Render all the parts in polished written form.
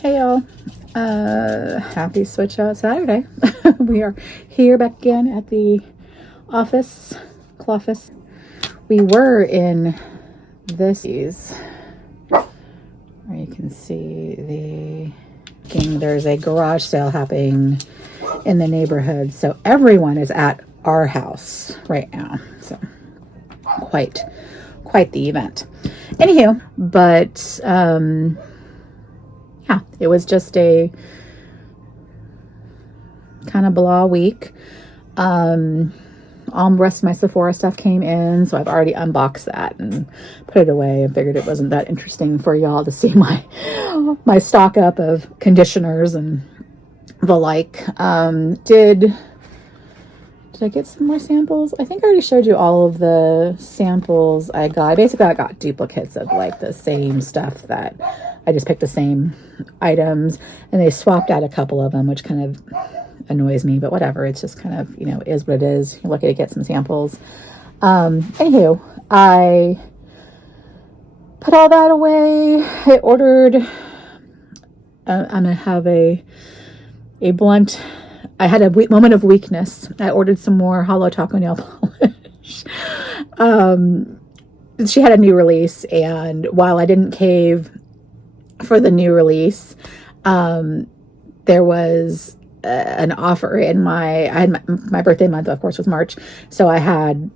Hey y'all, happy switch out Saturday. We are here back again at the office, Cloffice. We were in this, where you can see there's a garage sale happening in the neighborhood. So everyone is at our house right now. So quite the event. Anywho, but, yeah, it was just a kind of blah week. All the rest of my Sephora stuff came in, so I've already unboxed that and put it away and figured it wasn't that interesting for y'all to see my stock up of conditioners and the like. Did I get some more samples? I think I already showed you all of the samples I got. Basically, I got duplicates of like the same stuff that I just picked the same items, and they swapped out a couple of them, which kind of annoys me, but whatever. It's just kind of, is what it is. You're lucky to get some samples. Anywho, I put all that away. I ordered, I'm going to have a blunt. I had a moment of weakness. I ordered some more Hollow Taco nail polish. She had a new release, and while I didn't cave for the new release, there was an offer in my birthday month, of course, was March. So I had,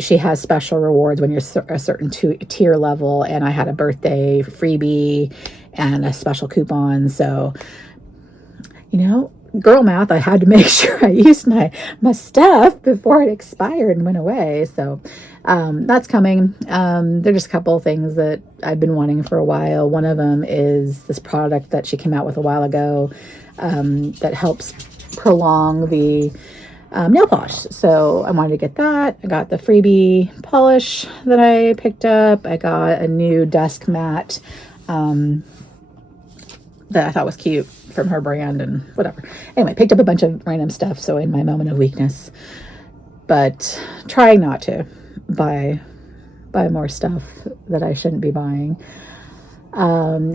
she has special rewards when you're a certain tier level, and I had a birthday freebie and a special coupon. So, girl math, I had to make sure I used my stuff before it expired and went away. So that's coming. There's just a couple of things that I've been wanting for a while. One of them is this product that she came out with a while ago that helps prolong the nail polish. So I wanted to get that. I got the freebie polish that I picked up. I got a new desk mat that I thought was cute from her brand and whatever. Anyway, picked up a bunch of random stuff. So in my moment of weakness, but trying not to buy more stuff that I shouldn't be buying.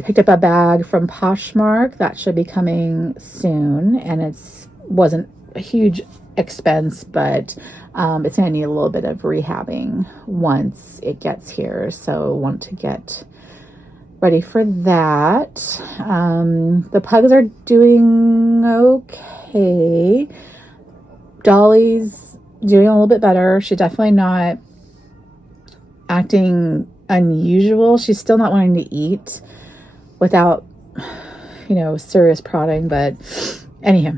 Picked up a bag from Poshmark that should be coming soon, and wasn't a huge expense, but it's gonna need a little bit of rehabbing once it gets here. So I want to get ready for that. The pugs are doing okay. Dolly's doing a little bit better. She's definitely not acting unusual. She's still not wanting to eat without, serious prodding. But anyhow,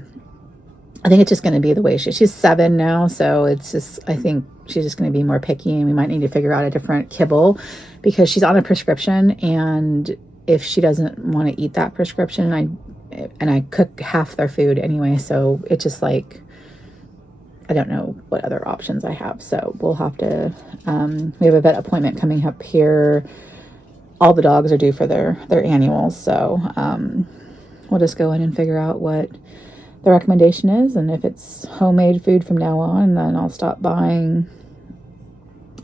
I think it's just going to be the way she's 7 now. So it's just, I think she's just going to be more picky, and we might need to figure out a different kibble because she's on a prescription. And if she doesn't want to eat that prescription, I cook half their food anyway. So it's just like, I don't know what other options I have. So we'll have to, we have a vet appointment coming up here. All the dogs are due for their annuals. So we'll just go in and figure out what the recommendation is. And if it's homemade food from now on, then I'll stop buying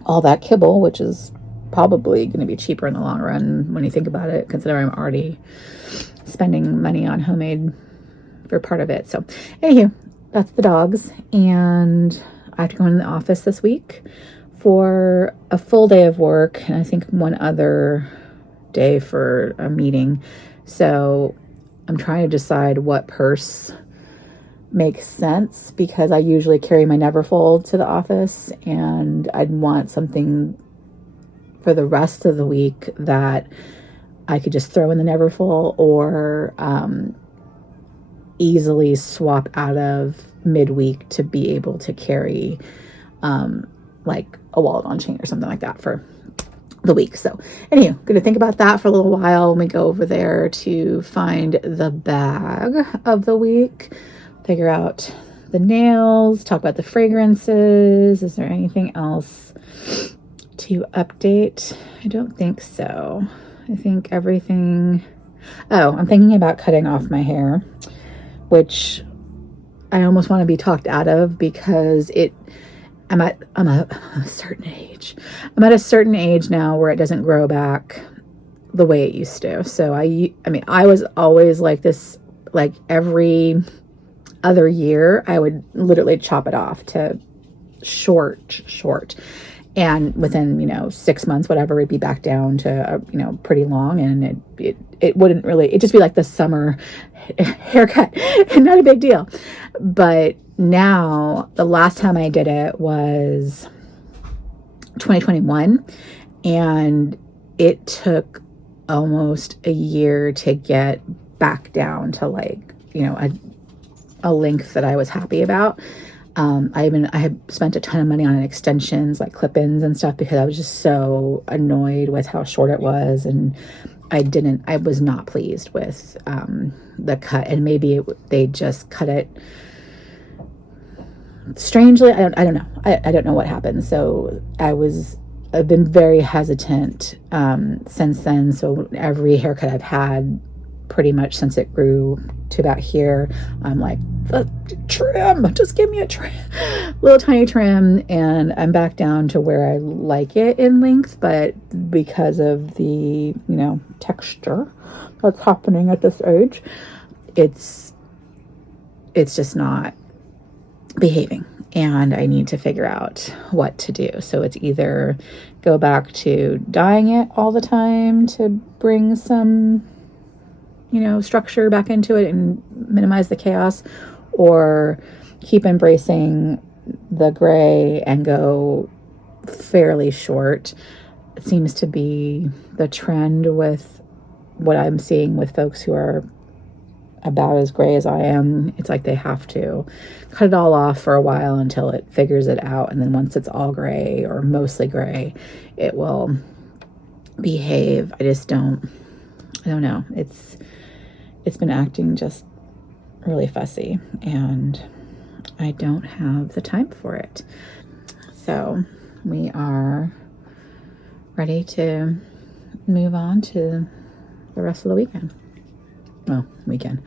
all that kibble, which is probably going to be cheaper in the long run when you think about it, considering I'm already spending money on homemade for part of it. So anywho, that's the dogs. And I have to go in the office this week for a full day of work, and I think one other day for a meeting. So I'm trying to decide what purse makes sense, because I usually carry my Neverfull to the office, and I'd want something for the rest of the week that I could just throw in the Neverfull or easily swap out of midweek to be able to carry like a wallet on chain or something like that for the week. So anyway, going to think about that for a little while when we go over there to find the bag of the week, figure out the nails, talk about the fragrances. Is there anything else to update? I don't think so. I think everything. Oh, I'm thinking about cutting off my hair, which I almost want to be talked out of because I'm at a certain age. I'm at a certain age now where it doesn't grow back the way it used to. So I mean, I was always like this, like every other year, I would literally chop it off to short. And within, 6 months, whatever, it'd be back down to, pretty long. And it wouldn't really, it'd just be like the summer haircut and not a big deal. But now the last time I did it was 2021, and it took almost a year to get back down to like, a length that I was happy about. I had spent a ton of money on extensions like clip-ins and stuff because I was just so annoyed with how short it was, and I was not pleased with the cut, and maybe they just cut it strangely. I don't know. I don't know what happened. So I've been very hesitant since then. So every haircut I've had pretty much since it grew to about here, I'm like, trim, just give me a trim, little tiny trim, and I'm back down to where I like it in length. But because of the texture that's happening at this age, it's just not behaving, and I need to figure out what to do. So it's either go back to dyeing it all the time to bring some structure back into it and minimize the chaos, or keep embracing the gray and go fairly short. It seems to be the trend with what I'm seeing with folks who are about as gray as I am. It's like they have to cut it all off for a while until it figures it out, and then once it's all gray or mostly gray, it will behave. I don't know. It's been acting just really fussy, and I don't have the time for it. So we are ready to move on to the rest of the weekend. Well, the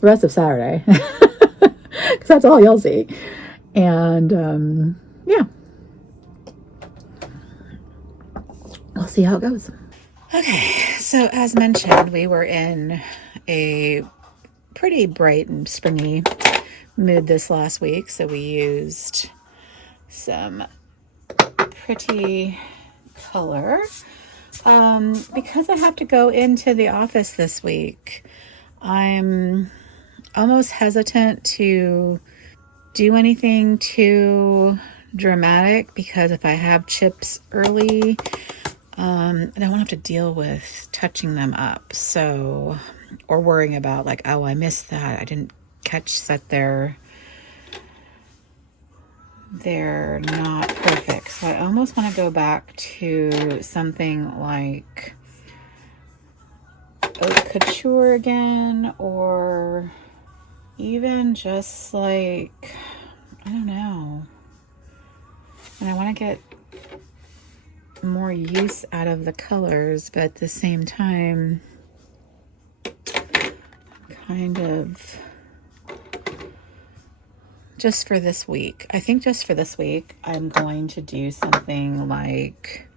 rest of Saturday, because that's all you'll see. And yeah, we'll see how it goes. Okay, so as mentioned, we were in a pretty bright and springy mood this last week, so we used some pretty color. Because I have to go into the office this week, I'm almost hesitant to do anything too dramatic, because if I have chips early, I don't want to have to deal with touching them up. So, or worrying about like, oh, I missed that. I didn't catch that they're not perfect. So I almost want to go back to something like haute couture again, or even just like, I don't know. And I want to get more use out of the colors, but at the same time, kind of just for this week. I think just for this week, I'm going to do something like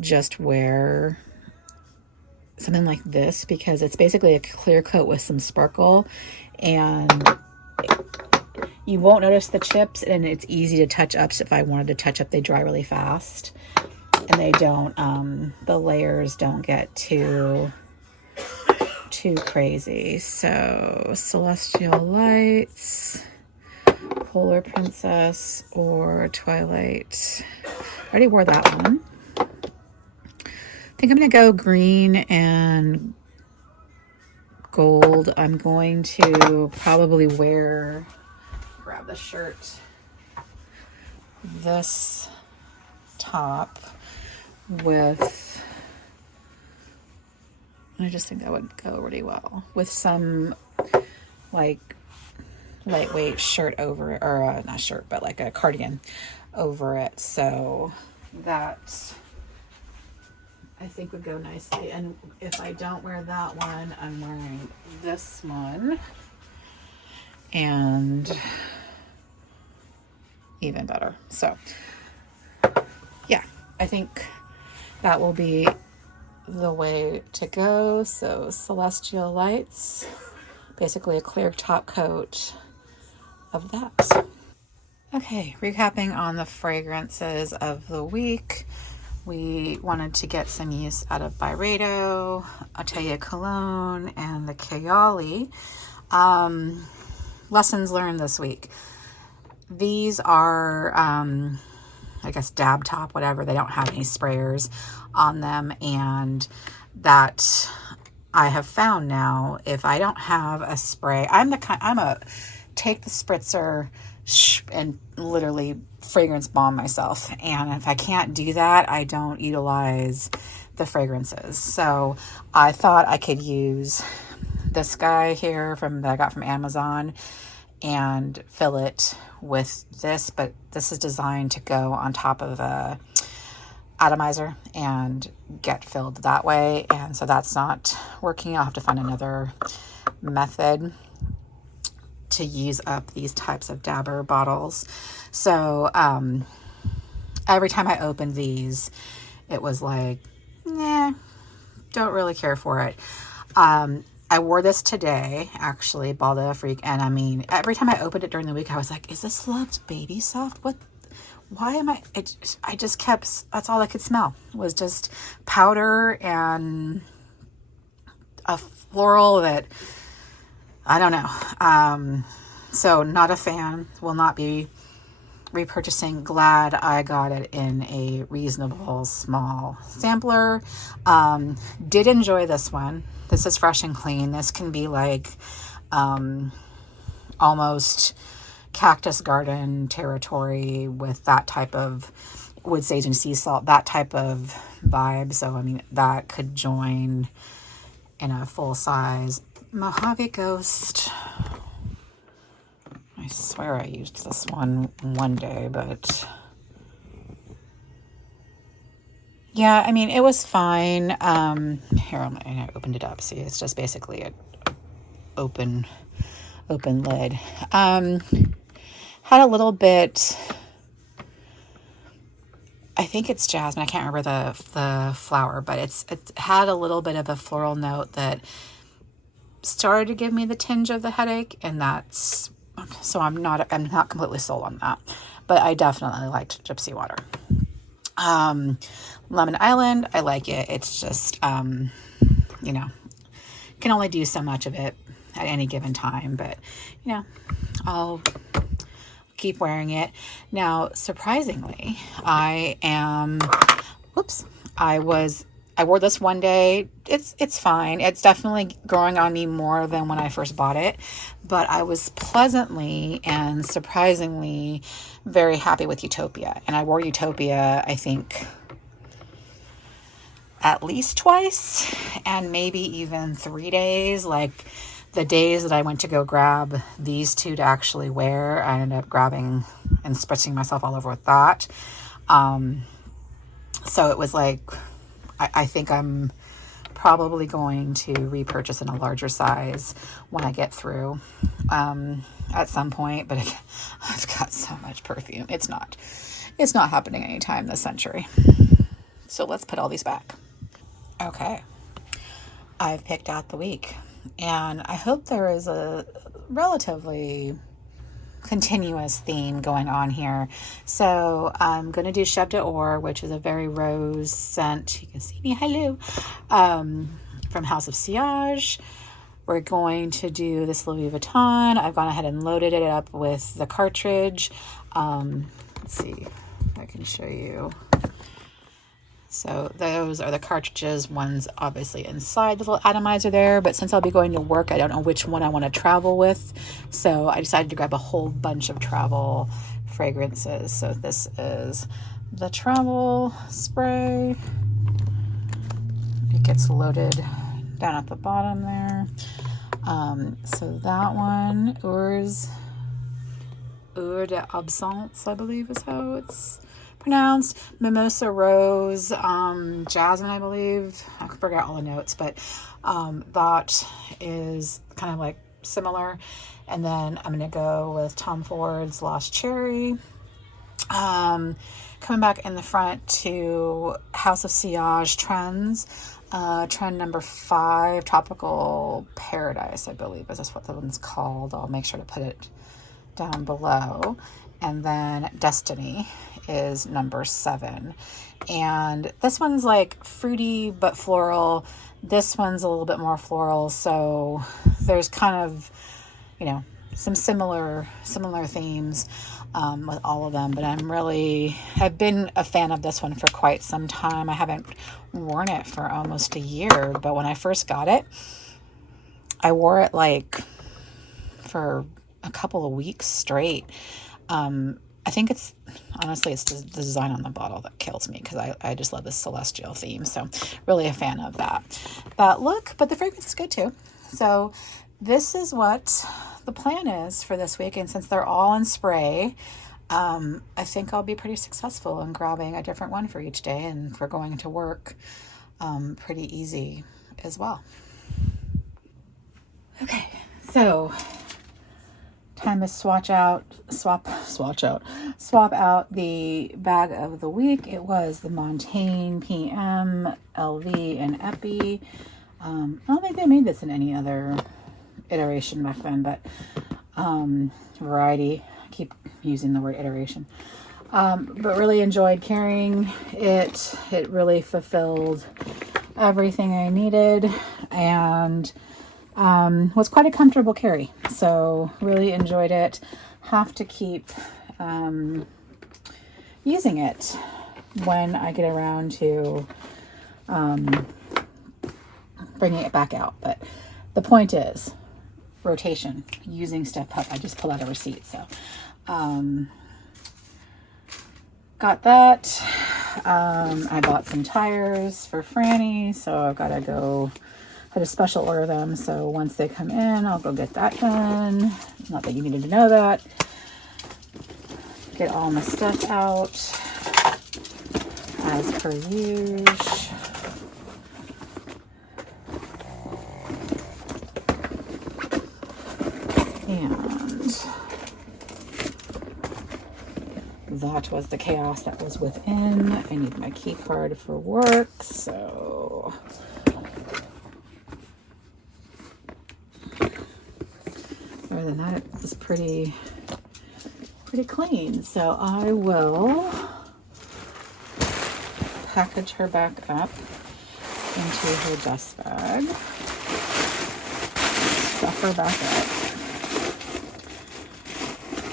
just wear something like this, because it's basically a clear coat with some sparkle, and you won't notice the chips, and it's easy to touch up. So if I wanted to touch up, they dry really fast, and they don't, the layers don't get too crazy. So Celestial Lights, Polar Princess, or Twilight. I already wore that one. I think I'm going to go green and gold. I'm going to probably grab the shirt, this top with, I just think that would go really well with some like lightweight shirt over it, or not shirt, but like a cardigan over it. So that I think would go nicely. And if I don't wear that one, I'm wearing this one, and even better. So yeah, I think that will be the way to go. So Celestial Lights, basically a clear top coat of that. Okay, recapping on the fragrances of the week. We wanted to get some use out of Byredo, Atelier Cologne, and the Kayali. Lessons learned this week. These are, I guess, dab top, whatever. They don't have any sprayers on them. And that I have found now, if I don't have a spray, I'm a take the spritzer and literally fragrance bomb myself. And if I can't do that, I don't utilize the fragrances. So I thought I could use this guy here that I got from Amazon and fill it with this, but this is designed to go on top of a atomizer and get filled that way. And so that's not working. I'll have to find another method to use up these types of dabber bottles. So every time I opened these, it was like, nah, don't really care for it. I wore this today, actually, Balda Freak, and I mean, every time I opened it during the week, I was like, is this Lux Baby Soft? What? Why am I just kept, that's all I could smell, was just powder and a floral that, I don't know. So not a fan, will not be repurchasing. Glad I got it in a reasonable small sampler. Did enjoy this one. This is fresh and clean. This can be like almost cactus garden territory with that type of wood sage and sea salt, that type of vibe. So I mean, that could join in a full size Mojave Ghost. I swear I used this one day, but yeah, I mean, it was fine. Here, I opened it up. See, it's just basically an open lid. Had a little bit, I think it's jasmine. I can't remember the flower, but it had a little bit of a floral note that started to give me the tinge of the headache, and that's, so I'm not completely sold on that, but I definitely liked Gypsy Water. Lemon Island, I like it. It's just, you know, can only do so much of it at any given time, but you know, I'll keep wearing it. Now, surprisingly, I wore this one day. It's fine. It's definitely growing on me more than when I first bought it, but I was pleasantly and surprisingly very happy with Utopia. And I wore Utopia, I think, at least twice, and maybe even 3 days. Like the days that I went to go grab these two to actually wear, I ended up grabbing and spritzing myself all over with that. So it was like, I think I'm probably going to repurchase in a larger size when I get through at some point, but I've got so much perfume. It's not happening anytime this century. So let's put all these back. Okay. I've picked out the week, and I hope there is a relatively continuous theme going on here. So I'm going to do Chevre d'Or, which is a very rose scent. You can see me, hello, from House of Sillage. We're going to do this Louis Vuitton. I've gone ahead and loaded it up with the cartridge. Let's see if I can show you. So those are the cartridges. One's obviously inside the little atomizer there, but since I'll be going to work, I don't know which one I want to travel with. So I decided to grab a whole bunch of travel fragrances. So this is the travel spray. It gets loaded down at the bottom there. So that one, Heures d'Absence, I believe is how it's pronounced. Mimosa Rose, Jasmine, I believe. I forgot all the notes, but that is kind of like similar. And then I'm gonna go with Tom Ford's Lost Cherry. Coming back in the front to House of Sillage Trends. trend number 5, Tropical Paradise, I believe is this what the one's called. I'll make sure to put it down below. And then Destiny is number 7. And this one's like fruity but floral. This one's a little bit more floral. So there's kind of, you know, some similar themes with all of them. But I've been a fan of this one for quite some time. I haven't worn it for almost a year. But when I first got it, I wore it like for a couple of weeks straight. I think honestly, it's the design on the bottle that kills me because I just love this celestial theme. So really a fan of that look, but the fragrance is good too. So this is what the plan is for this week. And since they're all in spray, I think I'll be pretty successful in grabbing a different one for each day, and for going to work, pretty easy as well. Okay, so time to swap out the bag of the week. It was the Montaigne PM, LV, and Epi. I don't think they made this in any other iteration back then, but variety. I keep using the word iteration. But really enjoyed carrying it. It really fulfilled everything I needed, and was quite a comfortable carry. So really enjoyed it. Have to keep using it when I get around to bringing it back out. But the point is rotation, using stuff up. I just pulled out a receipt, so got that. I bought some tires for Franny, so I've got to had to special order them, so once they come in, I'll go get that done. Not that you needed to know that. Get all my stuff out as per usual. And that was the chaos that was within. I need my key card for work, so other than that, it was pretty clean. So I will package her back up into her dust bag, stuff her back up,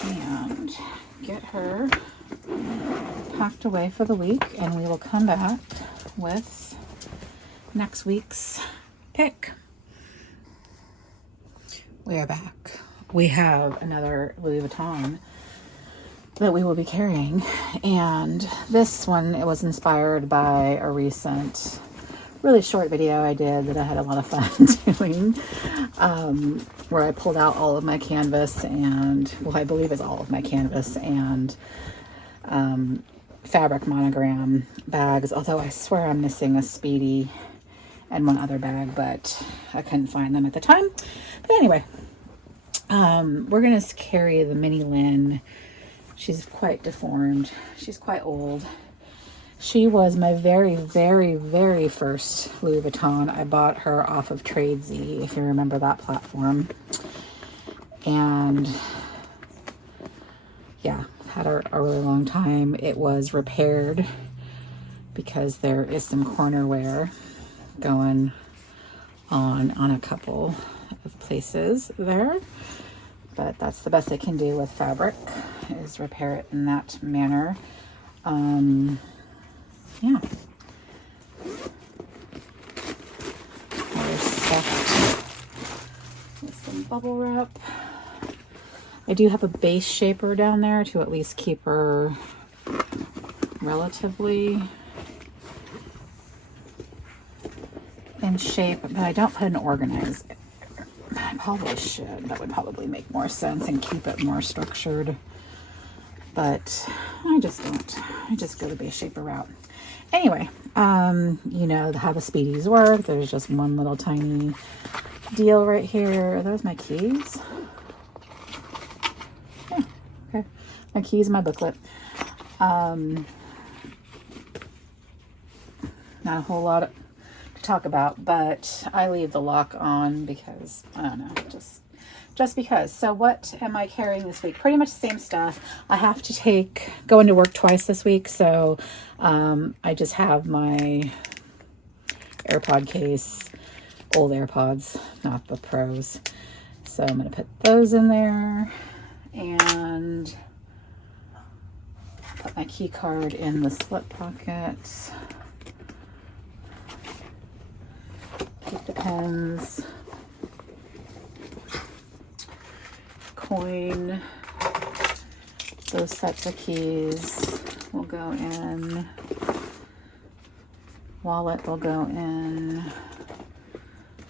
and get her packed away for the week, and we will come back with next week's pick. We are back. We have another Louis Vuitton that we will be carrying, and this one, it was inspired by a recent really short video I did that I had a lot of fun doing, where I pulled out all of my canvas and, well, I believe it's all of my canvas and fabric monogram bags, although I swear I'm missing a Speedy and one other bag, but I couldn't find them at the time. But anyway, we're going to carry the Mini Lin. She's quite deformed. She's quite old. She was my very, very, very first Louis Vuitton. I bought her off of Tradesy, if you remember that platform. And yeah, had her a really long time. It was repaired because there is some corner wear going on a couple of places there. But that's the best I can do with fabric, is repair it in that manner. Yeah. They're stuffed with some bubble wrap. I do have a base shaper down there to at least keep her relatively in shape, but I don't put an organizer. I probably should. That would probably make more sense and keep it more structured. But I just don't. I just go the base shaper route. Anyway, you know how the Speedies work. There's just one little tiny deal right here. Are those my keys? Yeah, okay. My keys, my booklet. Not a whole lot to talk about, but I leave the lock on because, I don't know, just because. So what am I carrying this week? Pretty much the same stuff. I have to go into work twice this week, so I just have my AirPod case, old AirPods, not the Pros. So I'm going to put those in there and put my key card in the slip pockets. Keep the pens. Coin. Those sets of keys will go in. Wallet will go in.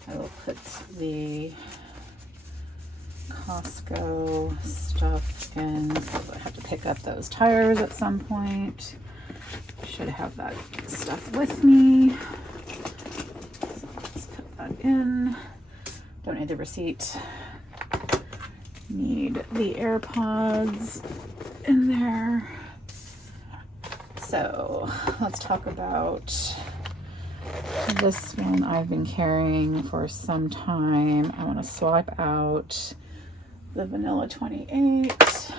I will put the Costco stuff in because I have to pick up those tires at some point. Should have that stuff with me. So let's put that in. Don't need the receipt. Need the AirPods in there. So let's talk about this one I've been carrying for some time. I want to swap out the Vanilla 28.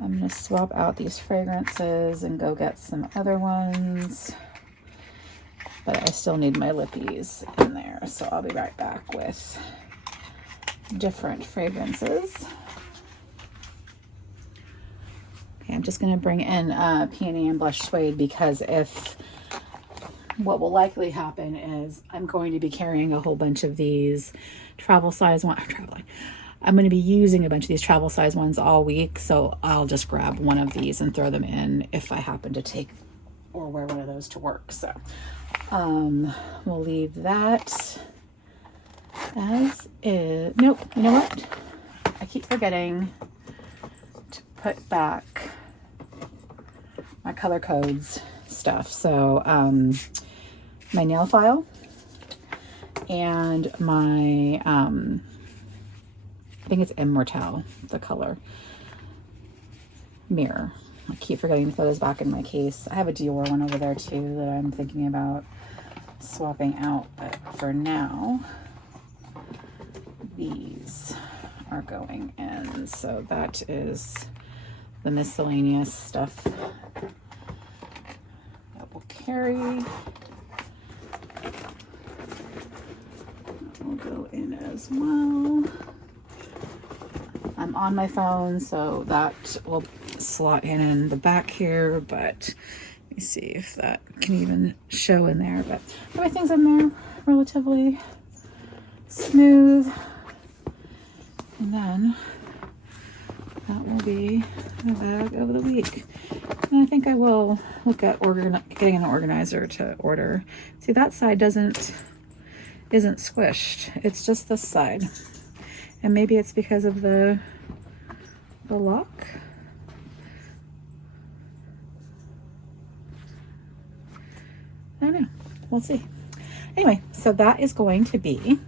I'm going to swap out these fragrances and go get some other ones. But I still need my lippies in there, so I'll be right back with different fragrances. Okay, I'm just going to bring in Peony and Blush Suede because what will likely happen is I'm going to be carrying a whole bunch of these travel size ones. I'm going to be using a bunch of these travel size ones all week, so I'll just grab one of these and throw them in if I happen to take or wear one of those to work. So we'll leave that as is. Nope, you know what? I keep forgetting to put back my color codes stuff. So my nail file and my I think it's Immortelle, the color mirror. I keep forgetting to throw those back in my case. I have a Dior one over there too that I'm thinking about swapping out, but for now, these are going in. So that is the miscellaneous stuff that we'll carry. That will go in as well. I'm on my phone, so that will slot in the back here, but let me see if that can even show in there. But everything's in there relatively smooth. And then that will be the bag of the week. And I think I will look at getting an organizer to order. See, that side isn't squished. It's just this side. And maybe it's because of the lock. I don't know. We'll see. Anyway, so that is going to be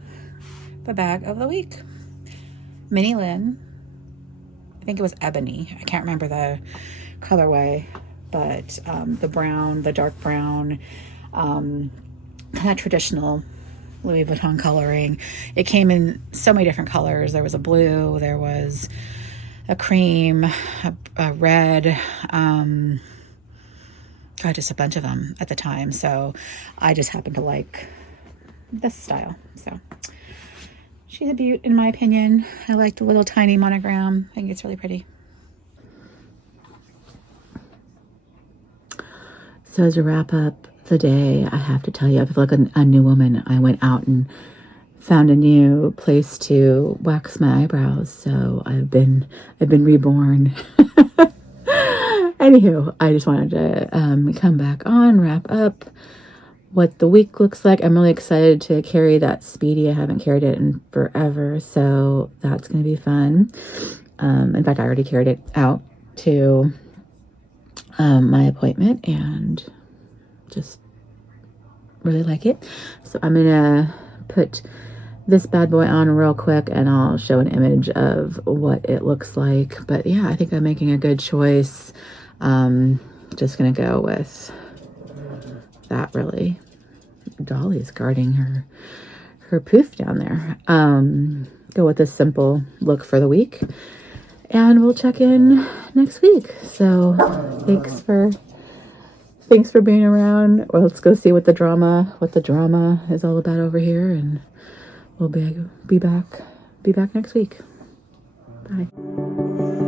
the bag of the week. Mini Lin. I think it was ebony. I can't remember the colorway, but the brown, the dark brown, kind of traditional Louis Vuitton coloring. It came in so many different colors. There was a blue, there was a cream, a red, God, just a bunch of them at the time. So I just happened to like this style. So she's a beaut in my opinion. I like the little tiny monogram. I think it's really pretty. So as a wrap up the day, I have to tell you, I feel like a new woman. I went out and found a new place to wax my eyebrows. So I've been reborn. Anywho, I just wanted to come back on, wrap up what the week looks like. I'm really excited to carry that Speedy. I haven't carried it in forever, so that's going to be fun. In fact, I already carried it out to my appointment and just really like it. So I'm going to put this bad boy on real quick and I'll show an image of what it looks like. But yeah, I think I'm making a good choice. Just gonna go with that, really. Dolly's guarding her poof down there. Go with this simple look for the week, and we'll check in next week. So thanks for being around. Well, let's go see what the drama is all about over here, and we'll be back next week. Bye.